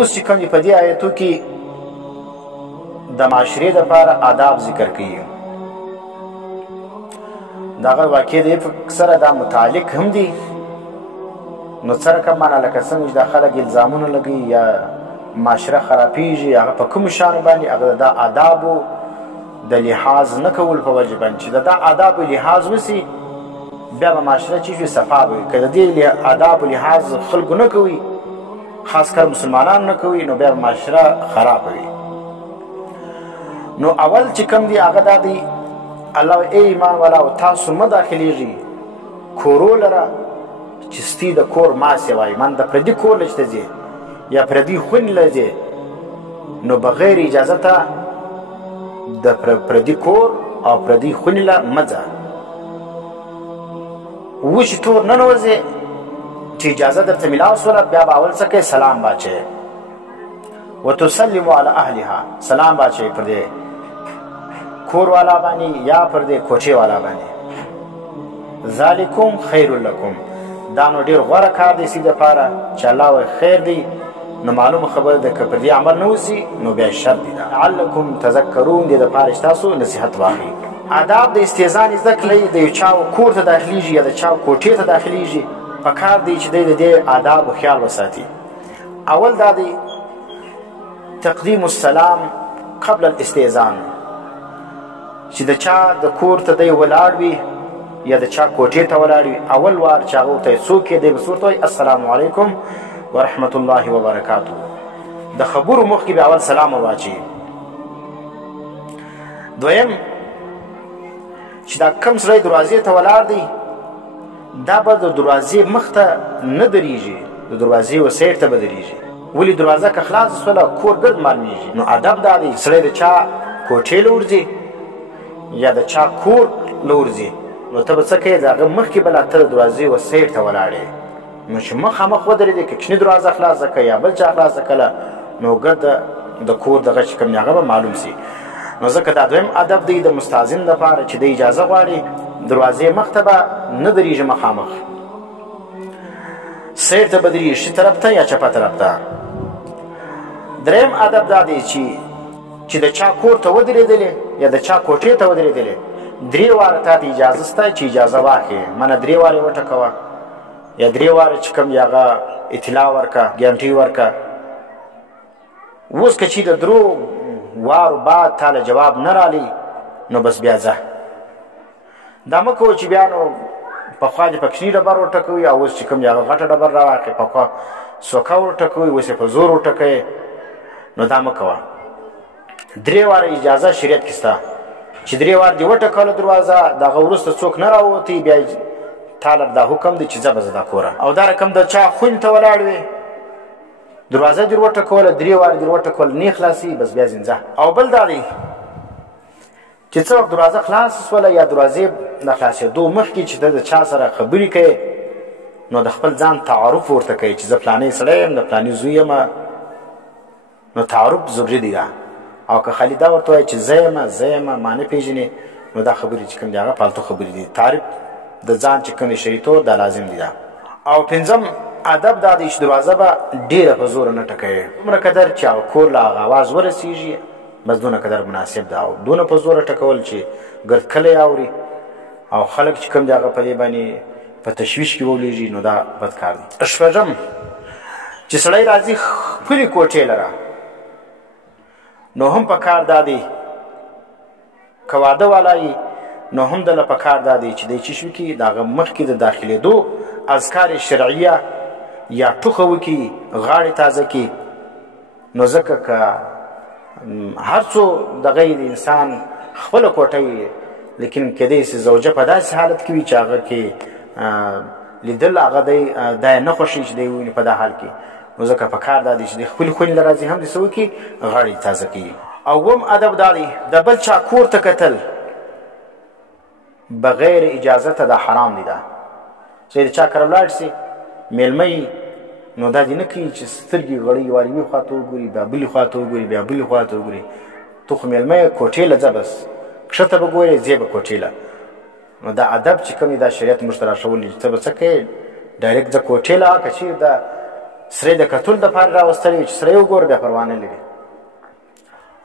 اوس چې کوم دي په دې آیتو کې د معاشرې دپاره آداب ذکر کوي. دغه واقع د سره دا متعلق هم دي. نو څه رقم معنا لکه څنګه چې دا خلک الزامونه لګوي یا معاشره خرابېږي، هغه په کومو شیانو باندې؟ هغه د آدابو د لحاظ نه کول په وجه باندې چې د آدابو لحاظ وسي، بیا به معاشره چې وي صفا به وي. که د دې آدابو لحاظ خلکو نه کوي، خاص کر مسلمانان نه کوي، نو بیا به معاشره خراب وي. نو اول چې کوم دی هغه دا دی، الله ای ایمان والاو تاسو مه داخلیږئ کورو لره چې ستی د کور ماسې وایي، من د پردي کور له چې ته ځې یا پردي خونې له ځې، نو بغیر اجازته د پردي کور او پردي خونې له مه ځه. وشي تور ننوځې چې اجازه درته میلاو شوله، بیا به اول څه کوې؟ سلام باچوې. وتسلمو علی اهلها، سلام باچوې پر دې کور والا باندې یا پر دې کوټې والا باندې. ذالکم خیر لکم، دا نو ډېر غوره کار دی سي دپاره چې الله وایي خیر دی. نو معلومه خبره ده که پر دې عمل نه وسي نو بیا شر دی. لعلکم تذکرون، دې دپاره چې تاسو نصیحت واخلئ. آداب د استئذان زده کړئ. د یو چا کور ته داخلیږي یا د چا کوټې ته داخلیږي، په کار دی چې دی د دې آدابو خیال وساتي. اول دا دی تقدیم السلام قبل الاستئذان، چې د چا د کور ته دی ولاړ وي یا د چا کوټې ته ولاړ وي، اول وار چې هغه ورته څوک یې دی بس ورته وایي السلام علیکم ورحمة الله وبرکاته. د خبرو مخکې به اول سلام واچي. دویم چې دا کم سړی دروازې ته ولاړ دی، دا به د دروازې مخ ته نه درېږي، د دروازې و سیټ ته به درېږي. ولې دروازه که خلاصه شوله کور ګرد معلومېږي. نو ادب دا دی سړی د چا کوټې له ورځي یا د چا کور له ورځي، نو ته به څه کوې؟ د هغه مخکې به لا ته د دروازې و سیټ ته ولاړې. نو چې مخامخ ودرېدې، که کوچني دروازه خلاصه کړه یا بل چا خلاصه کړله، نو ګرد د کور دغه چې کوم دی هغه به معلوم سي. نو ځکه دا دویم ادب دی د مستأذن دپاره چې د اجازه غواړي، دروازې مخ ته به نه درېږي مخامخ، سیټ ته به درېږي ښي طرف ته یا چپه طرف ته. دریم ادب دا دی چې د چا کور ته ودرېدلې یا د چا کوټې ته ودرېدلې، درې واره تا ته اجازه شته چې اجازه واخلې. منه درې وارې وټکوه یا درې واره چې کوم هغه اطلاع ورکه، ګیانټي ورکه. اوس که چې د درو وارو بعد تاله جواب نه رالی، نو بس بیا ځه. دا مه کوه چې بیا نو پخوا دې په کوچني ډبر ورټکوي او اوس چې کوم هغه غټه ډبر راواخلې، پخوا سوکه ورټکوي اوس یې په زور ورټکوي. نو دا مه کوه. درې واره اجازه شریعت کې شته چې درې واره دې وټکوله دروازه، د هغه وروسته څوک نه راووتی، بیا تاله دا حکم دی چې ځه به زه دا کوره. او دا رقم د چا خونې ته ولاړ وې، دروازه دې وټکوله، درې واره دې وټکوله، نه خلاصي، بس بیا ځینځه. او بل دا دی چې څه وخت دروازه خلاصه شوله یا دروازې د خلاصېدو مخکې چې ته د چا سره خبرې کوې، نو د خپل ځان تعارف ورته کوي چې زه فلانۍ سړی یم، د فلاني زوی یم. نو تعارف ضروري دی. او که خالي دا ورته وایي چې زه یم ما نه پېژنې، نو دا خبرې چې کوم دي هغه فالتو خبرې دي. تعریف د ځان چې کوم شرعي طور دا لازم دي. او پنځم ادب دا دی چې دروازه به ډېره په زوره نه ټکوي. دومره قدر چې هغه کور له هغه اواز ورسېږي، بس دونه قدر مناسب ده. او دونه په زوره ټکول چې ګرد کلی اوري او خلک چې کوم دي هغه په دې باندې په تشویش کې ولېږي، نو دا بد کار دی. شپږم چې سړی راځي خپلې کوټې لره، نو هم په کار دا دی که واده والا یي، نو هم دله په کار دا دی چې دی چې شو کي د هغه مخکې د داخلېدو اذکار شرعیه یا ټوخه وکړي، غاړې تازه کړي. نو ځکه که هر څو دغه د انسان خپله کوټه وي، لیکن کیدای سي زوجه په داسې حالت کې وي چې هغه کې لیدل هغه دی دا یې نه خوښوي چې دی وویني په دا حال کې. نو ځکه په کار دا دی چې د خپلې خونې له راځي هم د څه وکړي، غاړې تازه کړي. او اووم ادب دا دی د بل چا کور ته کتل بغیر اجازه ته دا حرام دی. دا چې د چا کره ولاړ سي میلمه یي، نو دا دې نه کوي چې سترګې غړۍ واري یوې خوا ته وګوري، بیا بلې خوا ته وګوري، بیا بلې خوا ته وګوري. ته خو میلمه یې، کوټې له ځه، بس کښته به ګورې، ځې به کوټې له. نو دا ادب چې کوم دا شریعت موږ ته راښولی چې ته به څه کوې، ډایرکټ ځه کوټې له. که چېرې دا سره د کتل دپاره راوستلی چې سره یې وګوره بیا پروا نه لري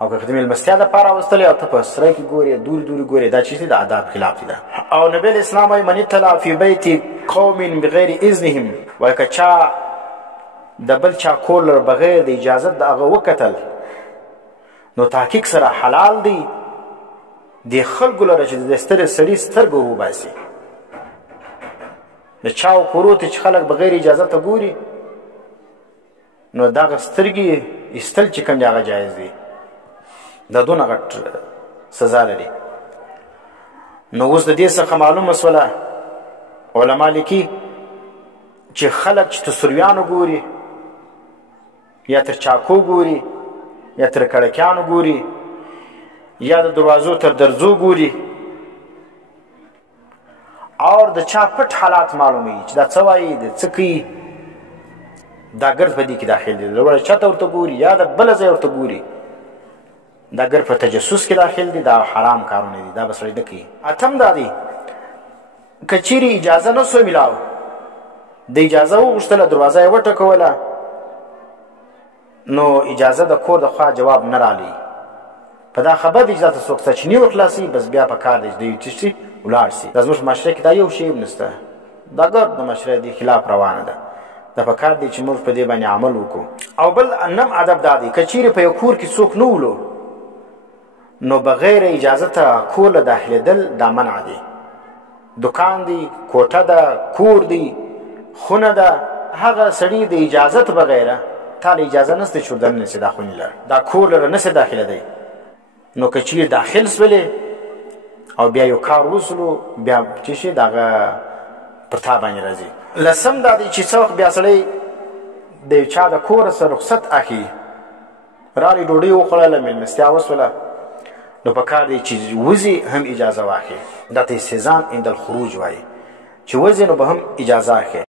او که د مېلمستیا دپاره راوستلی او ته په سره کې ګورې دورې دورې ګورې دا چیز دی د آداب خلاف دی او نبی الاسلام وایي من اطلع فی بیت قوم بغیر اذنهم وایي که چا د بل چا کور بغیر د اجازت د هغه وکتل نو تحقیق سره حلال دی د خلکو لره چې د سترې سړي سترګه وباسي د چاو کورو ته چې خلک بغیر اجازته ګوري نو دغه سترګې ایستل چې کوم دی هغه جایز دی دا دونه غټ سزا لري نو اوس د دې څخه معلومه شوله علما لیکي چې خلک چې تر سوریانو ګوري یا تر چاکو ګوري یا تر کړکیانو ګوري یا د دروازو تر درزو ګوري اور د چا پټ حالات معلومي چې دا څه وایي د څه کوي دا ګرد په دې کې داخل دی لوړه چاته ورته ګوري یا د بله ځای ورته ګوري دا ګر په تجسس کې داخل دي دا حرام کارونه دي دا به سړی نه کوي اتم دا دی که چیرې اجازه نه سو میلاو د اجازه وغوښتله دروازه یې وټکوله نو اجازه د کور د خوا جواب نه رالی په دا خبر دی چې دا ته څوک سرچینې وخلاصي بس بیا په کار دی چې دوی تشي ولاړ سي دا زموږ معاشره کې دا یو شی هم نشته دا ګرد د معاشره دې خلاف روانه ده دا په کار دی چې موږ په دې باندې عمل وکړو او بل نم ادب دا دی که چیرې په یو کور کې څوک نه ولو نو بغیر اجازه ته کور له داخلېدل دا منع دی دکان دی کوټه ده کور دی خونه ده هغه سړي د اجازت بغیره تا له اجازه نسته چې وردننه سي دا خونې لره دا کور لره نسي داخلېدی نو که چیرې داخل سولې او بیا یو کار وسلو بیا چې شي د هغه پر تا باندې راځي لسم دا دی چې څه وخت بیا سړی د یو چا د کوره څخه رخصت اخلي رالې ډوډۍ وخوړله مېلمستیا وسوله نو په کار دی چې وځي هم اجازه واخلي دا ته استئذان عند الخروج وایي چې وځي نو به هم اجازه اخلي